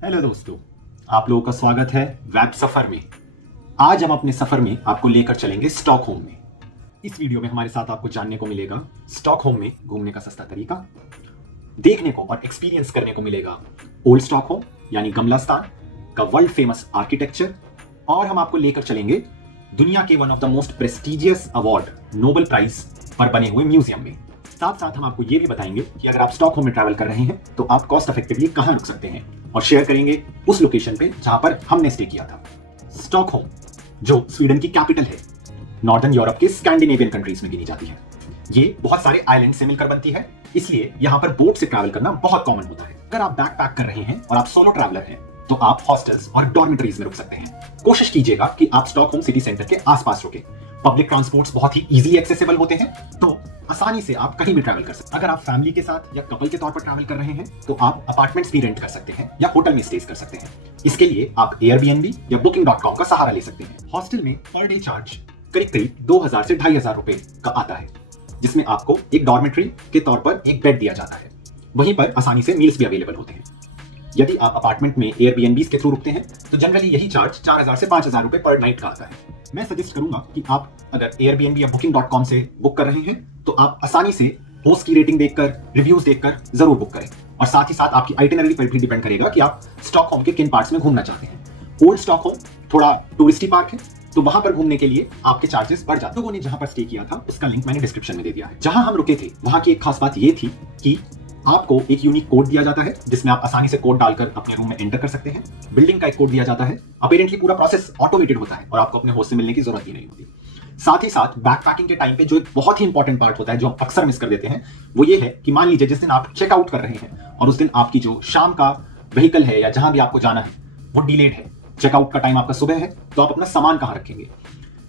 Hello दोस्तों, आप लोगों का स्वागत है वेब सफर में। आज हम अपने सफर में आपको लेकर चलेंगे स्टॉकहोम में। इस वीडियो में हमारे साथ आपको जानने को मिलेगा स्टॉकहोम में घूमने का सस्ता तरीका, देखने को और एक्सपीरियंस करने को मिलेगा ओल्ड स्टॉकहोम यानी गमला स्थान का वर्ल्ड फेमस आर्किटेक्चर, और हम आपको लेकर चलेंगे दुनिया के one of the most prestigious award Nobel prize पर बने हुए म्यूजियम में। साथ साथ हम आपको ये भी बताएंगे कि अगर आप स्टॉकहोम में ट्रैवल कर रहे हैं तो आप कॉस्ट इफेक्टिवली कहां रुक सकते हैं, और शेयर करेंगे उस लोकेशन पे जहां पर हमने स्टे किया था। स्टॉकहोम जो स्वीडन की कैपिटल है, नॉर्दर्न यूरोप के स्कैंडिनेवियन कंट्रीज में गिनी जाती है। ये बहुत सारे आइलैंड से मिलकर बनती है, इसलिए यहाँ पर बोट से ट्रैवल करना बहुत कॉमन होता है। अगर आप बैकपैक कर रहे हैं और आप सोलो ट्रैवलर हैं तो आप हॉस्टल्स और डॉर्मेटरीज में रुक सकते हैं। कोशिश कीजिएगा कि आप स्टॉकहोम सिटी सेंटर के आसपास रुकें। पब्लिक ट्रांसपोर्ट्स बहुत ही इजीली एक्सेसिबल होते हैं, तो आसानी से आप कहीं भी ट्रैवल कर सकते हैं। अगर आप फैमिली के साथ या कपल के तौर पर ट्रैवल कर रहे हैं तो आप अपार्टमेंट्स भी रेंट कर सकते हैं या होटल में स्टेज कर सकते हैं। इसके लिए आप एयरबीएनबी या Booking.com का सहारा ले सकते हैं। हॉस्टल में पर डे चार्ज करीब 2000 से 2500 रुपए का आता है, जिसमें आपको एक डॉर्मेट्री के तौर पर एक बेड दिया जाता है। वहीं पर आसानी से मील्स भी अवेलेबल होते हैं। यदि आप अपार्टमेंट में एयरबीएनबी के थ्रू रुकते हैं तो जनरली यही चार्ज 4000 से 5000 रुपए पर नाइट का आता है। मैं सजेस्ट करूंगा कि आप अगर एयरबीएनबी या Booking.com से बुक कर रहे हैं तो आप आसानी से होस्ट की रेटिंग देखकर, रिव्यूज देखकर जरूर बुक करें, और साथ ही साथ आपकी आइटिनरी पर भी डिपेंड करेगा कि आप स्टॉकहोम के किन पार्ट्स में घूमना चाहते हैं। ओल्ड स्टॉकहोम थोड़ा टूरिस्टी पार्क है, तो वहां पर घूमने के लिए आपके चार्जेस बढ़ जाते हैं। लोगों ने जहां पर स्टे किया था उसका लिंक मैंने डिस्क्रिप्शन में दे दिया है। जहां हम रुके थे वहां की एक खास बात ये थी कि आपको एक यूनिक कोड दिया जाता है, जिसमें आप आसानी से कोड डालकर अपने रूम में एंटर कर सकते हैं। बिल्डिंग का एक कोड दिया जाता है। अपेरेंटली पूरा प्रोसेस ऑटोमेटेड होता है और आपको अपने होस्ट से मिलने की जरूरत ही नहीं होती। साथ ही साथ बैकपैकिंग के टाइम पे जो एक बहुत ही इंपॉर्टेंट पार्ट होता है, जो आप अक्सर मिस कर देते हैं, वो ये है कि मान लीजिए जिस दिन आप चेकआउट कर रहे हैं और उस दिन आपकी जो शाम का व्हीकल है या जहां भी आपको जाना है वो डिलेड है, चेकआउट का टाइम आपका सुबह है, तो आप अपना सामान कहां रखेंगे।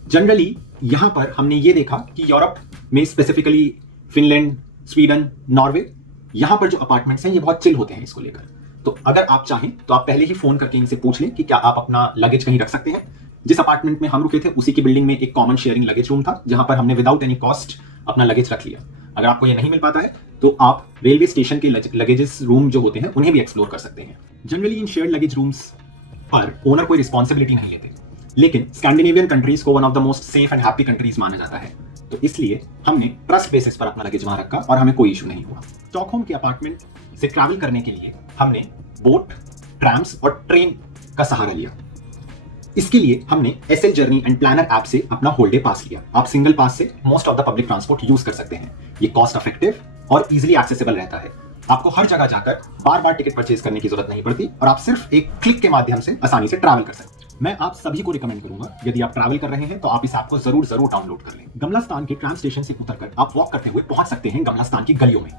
जनरली यहां पर हमने ये देखा कि यूरोप में, स्पेसिफिकली फिनलैंड, स्वीडन, नॉर्वे, यहां पर जो अपार्टमेंट्स हैं ये बहुत चिल होते हैं इसको लेकर। तो अगर आप चाहें तो आप पहले ही फोन करके इनसे पूछ लें कि क्या आप अपना लगेज कहीं रख सकते हैं। जिस अपार्टमेंट में हम रुके थे उसी की बिल्डिंग में एक कॉमन शेयरिंग लगेज रूम था, जहां पर हमने विदाउट एनी कॉस्ट अपना लगेज रख लिया। अगर आपको ये नहीं मिल पाता है तो आप रेलवे स्टेशन के लगेजेस रूम जो होते हैं उन्हें भी एक्सप्लोर कर सकते हैं। Generally in shared luggage rooms पर ओनर कोई रिस्पॉन्सिबिलिटी नहीं लेते, लेकिन स्कैंडिनेवियन कंट्रीज को one of the most safe and happy countries माना जाता है, तो इसलिए हमने ट्रस्ट बेसिस पर अपना लगेज वहां रखा और हमें कोई इशू नहीं हुआ। स्टॉकहोम के अपार्टमेंट से ट्रैवल करने के लिए हमने बोट, ट्रैम्स और ट्रेन का सहारा लिया। इसके लिए हमने SL journey and planner app से अपना होल डे पास लिया। आप सिंगल पास से most of the public transport use कर सकते हैं। ये कॉस्ट इफेक्टिव और इजीली एक्सेसिबल रहता है। आपको हर जगह जाकर बार बार टिकट परचेज करने की जरूरत नहीं पड़ती और आप सिर्फ एक क्लिक के माध्यम से आसानी से ट्रैवल कर सकते हैं। मैं आप सभी को रिकमेंड करूंगा, यदि आप ट्रैवल कर रहे हैं तो आप इस ऐप को जरूर डाउनलोड कर लें। गमला स्थान के ट्राम स्टेशन से उतरकर आप वॉक करते हुए पहुंच सकते हैं गमला स्थान की गलियों में।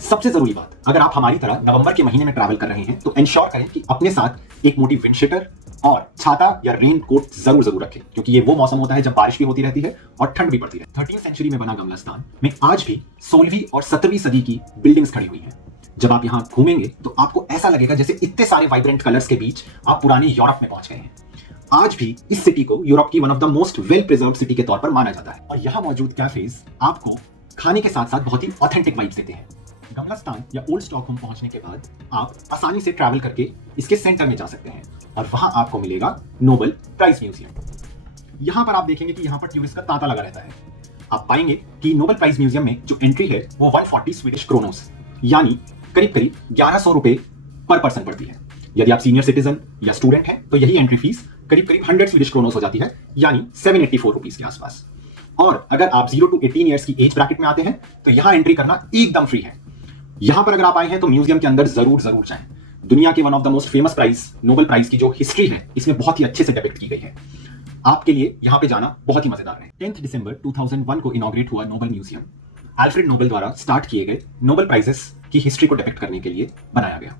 सबसे जरूरी बात, अगर आप हमारी तरह नवंबर के महीने में ट्रैवल कर रहे हैं तो इंश्योर करें कि अपने साथ एक मोटी विंडशीटर और छाता या रेन कोट जरूर रखें, क्योंकि ये वो मौसम होता है जब बारिश भी होती रहती है और ठंड भी पड़ती है। 13वीं सेंचुरी में बना गमला स्थान में आज भी 16वीं और 17वीं सदी की बिल्डिंग्स खड़ी हुई हैं। जब आप यहाँ घूमेंगे तो आपको ऐसा लगेगा जैसे इतने सारे वाइब्रेंट कलर्स के बीच आप पुराने यूरोप में पहुंच गए हैं। आज भी इस सिटी को यूरोप की one of the most well preserved city के तौर पर माना जाता है, और यहाँ मौजूद कैफेज आपको खाने के साथ साथ बहुत ही ऑथेंटिक वाइब्स देते हैं। गमला स्थान या ओल्ड स्टॉकहोम पहुंचने के बाद आप आसानी से ट्रैवल करके इसके सेंटर में जा सकते हैं और वहां आपको मिलेगा नोबेल प्राइज म्यूजियम। यहां पर आप देखेंगे कि यहां पर टूरिस्ट का तांता लगा रहता है। आप पाएंगे कि नोबेल प्राइज म्यूजियम में जो एंट्री है वो 140 स्वीडिश क्रोनोस यानी करीब 1100 रुपए पर पर्सन पड़ती है। यदि आप सीनियर सिटीजन या स्टूडेंट हैं तो यही एंट्री फीस करीब 100 स्वीडिश क्रोनोस हो जाती है, यानी 784 रुपीस के आसपास। और अगर आप 0 to 18 ईयर्स की एज ब्रैकेट में आते हैं तो यहां एंट्री करना एकदम फ्री है। यहां पर अगर आप आए हैं तो म्यूजियम के अंदर जरूर जाएं। दुनिया के one of the most famous prize, Nobel prize की जो हिस्ट्री है इसमें बहुत ही अच्छे से डिपिक्ट की गई है। आपके लिए यहां पे जाना बहुत ही मजेदार है। 10 दिसंबर 2001 को इनॉग्रेट हुआ नोबेल म्यूजियम अल्फ्रेड नोबेल द्वारा स्टार्ट किए गए नोबेल प्राइजेस की हिस्ट्री को डिपिक्ट करने के लिए बनाया गया।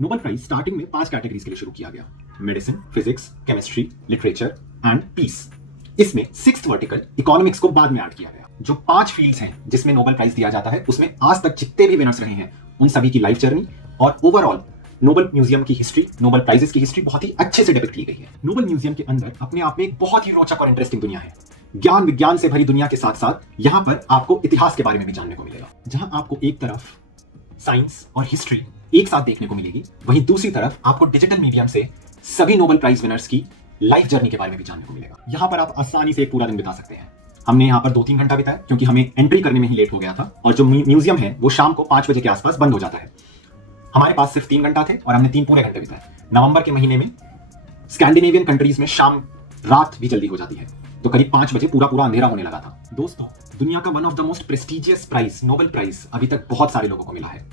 नोबेल प्राइज स्टार्टिंग में 5 कैटेगरीज के लिए शुरू किया गया: medicine, physics, chemistry, literature and peace. इसमें 6th वर्टिकल इकोनॉमिक्स को बाद में ऐड किया गया। जो 5 फील्ड्स हैं जिसमें नोबेल प्राइज दिया जाता है उसमें आज तक जितने भी विनर्स रहे हैं उन सभी की लाइफ जर्नी और ओवरऑल नोबेल म्यूजियम की हिस्ट्री, नोबेल प्राइजेस की हिस्ट्री बहुत ही अच्छे से डिपिक्ट की गई है। नोबेल म्यूजियम के अंदर अपने आप में एक बहुत ही रोचक और इंटरेस्टिंग दुनिया है। ज्ञान विज्ञान से भरी दुनिया के साथ साथ यहाँ पर आपको इतिहास के बारे में भी जानने को मिलेगा, जहां आपको एक तरफ साइंस और हिस्ट्री एक साथ देखने को मिलेगी, वहीं दूसरी तरफ आपको डिजिटल मीडियम से सभी नोबेल प्राइज विनर्स की लाइफ जर्नी के बारे में भी जानने को मिलेगा। यहाँ पर आप आसानी से एक पूरा दिन बिता सकते हैं। हमने यहाँ पर 2-3 घंटा बिताया क्योंकि हमें एंट्री करने में ही लेट हो गया था, और जो म्यूजियम है वो शाम को 5 बजे के आसपास बंद हो जाता है। हमारे पास सिर्फ 3 घंटा थे और हमने 3 पूरे घंटे बिताए। नवंबर के महीने में स्कैंडिनेवियन कंट्रीज में शाम रात भी जल्दी हो जाती है, तो करीब 5 बजे पूरा अंधेरा होने लगा था। दोस्तों, दुनिया का one of the most prestigious prize Nobel prize अभी तक बहुत सारे लोगों को मिला है।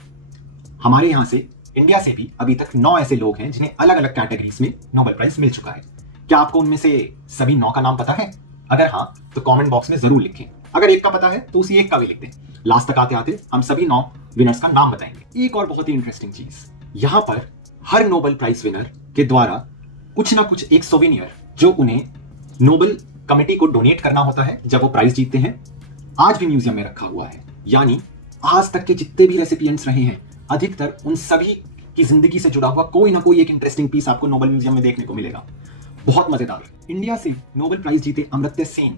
हमारे यहाँ से इंडिया से भी अभी तक 9 ऐसे लोग हैं जिन्हें अलग अलग कैटेगरीज में नोबेल प्राइज मिल चुका है। क्या आपको उनमें से सभी 9 का नाम पता है? अगर हाँ, तो कमेंट बॉक्स में जरूर लिखें। अगर एक का पता है तो उसी एक का भी लिख दें। लास्ट तक आते आते हम सभी 9 विनर्स का नाम बताएंगे। एक और बहुत ही इंटरेस्टिंग चीज, यहाँ पर हर नोबेल प्राइज विनर के द्वारा कुछ ना कुछ एक सोवेनियर जो उन्हें नोबेल कमेटी को डोनेट करना होता है जब वो प्राइज जीतते हैं, आज भी म्यूजियम में रखा हुआ है। यानी आज तक के जितने भी रेसिपिएंट्स रहे हैं, अधिकतर उन सभी की जिंदगी से जुड़ा हुआ कोई ना कोई एक इंटरेस्टिंग पीस आपको नोबेल म्यूजियम में देखने को मिलेगा। बहुत मजेदार। इंडिया से नोबेल प्राइज जीते अमर्त्य सेन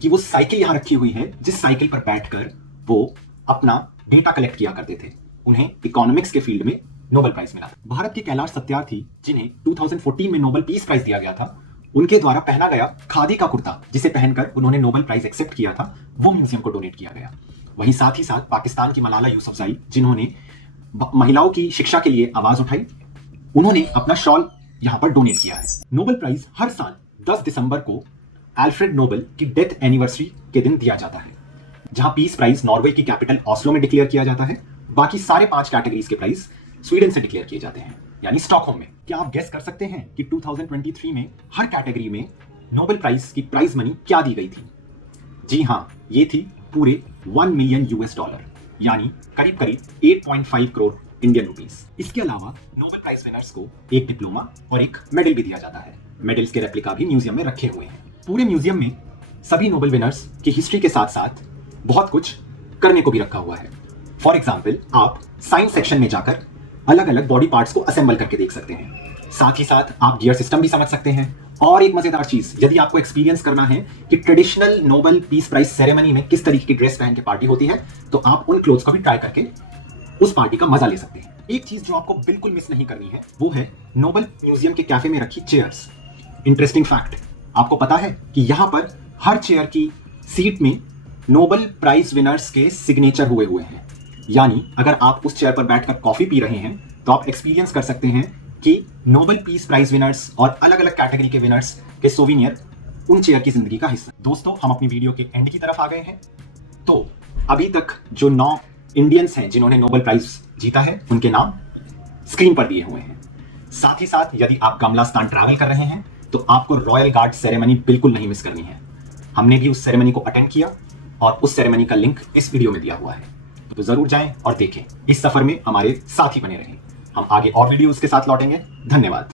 की वो साइकिल यहां रखी हुई है, जिस साइकिल पर बैठकर वो अपना डेटा कलेक्ट किया करते थे। उन्हें इकोनॉमिक्स के फील्ड में नोबेल प्राइज मिला। भारत के कैलाश सत्यार्थी, जिन्हें 2014 में नोबेल पीस प्राइज दिया गया था, उनके द्वारा पहना गया खादी का कुर्ता, जिसे पहनकर उन्होंने नोबेल प्राइज एक्सेप्ट किया था, वो म्यूजियम को डोनेट किया गया। वहीं साथ ही साथ पाकिस्तान की मलाला यूसुफजई, जिन्होंने महिलाओं की शिक्षा के लिए आवाज उठाई, उन्होंने अपना शॉल यहां पर डोनेट किया है। नोबेल प्राइज हर साल 10 दिसंबर को अल्फ्रेड नोबेल की डेथ एनिवर्सरी के दिन दिया जाता है, जहां पीस प्राइज नॉर्वे की कैपिटल ऑस्लो में डिक्लेयर किया जाता है। बाकी सारे 5 कैटेगरीज के प्राइज स्वीडन से डिक्लेयर किए जाते हैं, यानी स्टॉकहोम में। क्या आप गेस कर सकते हैं कि 2023 में हर कैटेगरी में नोबेल प्राइज की प्राइज मनी क्या दी गई थी? जी हां, ये थी पूरे $1 मिलियन, यानी करीब 8.5 करोड़ इंडियन रुपीस। इसके अलावा नोबेल प्राइज विनर्स को एक डिप्लोमा और एक मेडल भी दिया जाता है। मेडल्स के रेप्लिका भी म्यूजियम में रखे हुए हैं। पूरे म्यूजियम में सभी नोबेल विनर्स की हिस्ट्री के साथ साथ बहुत कुछ करने को भी रखा हुआ है। फॉर एग्जाम्पल, आप साइंस सेक्शन में जाकर अलग अलग बॉडी पार्ट्स को असेंबल करके देख सकते हैं। साथ ही साथ आप गियर सिस्टम भी समझ सकते हैं। और एक मजेदार चीज, यदि आपको एक्सपीरियंस करना है कि traditional Nobel peace prize ceremony में किस तरीके की ड्रेस पहन के पार्टी होती है, तो आप उन क्लोथ्स को भी ट्राई करके उस पार्टी का मजा ले सकते हैं। एक चीज जो आपको बिल्कुल मिस नहीं करनी है, वो है नोबेल म्यूजियम के कैफे में रखी चेयर्स। इंटरेस्टिंग फैक्ट, आपको पता है कि यहां पर हर चेयर की सीट में नोबेल प्राइज विनर्स के सिग्नेचर हुए हैं। यानी अगर आप उस चेयर पर बैठकर कॉफी पी रहे हैं, तो आप एक्सपीरियंस कर सकते हैं कि नोबेल पीस प्राइज विनर्स और अलग अलग कैटेगरी के विनर्स के सोवेनियर उन चेयर की जिंदगी का हिस्सा। दोस्तों, हम अपनी वीडियो के एंड की तरफ आ गए हैं। तो अभी तक जो 9 इंडियंस हैं जिन्होंने नोबेल प्राइज जीता है, उनके नाम स्क्रीन पर दिए हुए हैं। साथ ही साथ यदि आप कमलास्थान ट्रैवल कर रहे हैं, तो आपको रॉयल गार्ड सेरेमनी बिल्कुल नहीं मिस करनी है। हमने भी उस सेरेमनी को अटेंड किया और उस सेरेमनी का लिंक इस वीडियो में दिया हुआ है, तो जरूर जाएं और देखें। इस सफर में हमारे साथ ही बने रहें। हम आगे और वीडियोस के साथ लौटेंगे। धन्यवाद।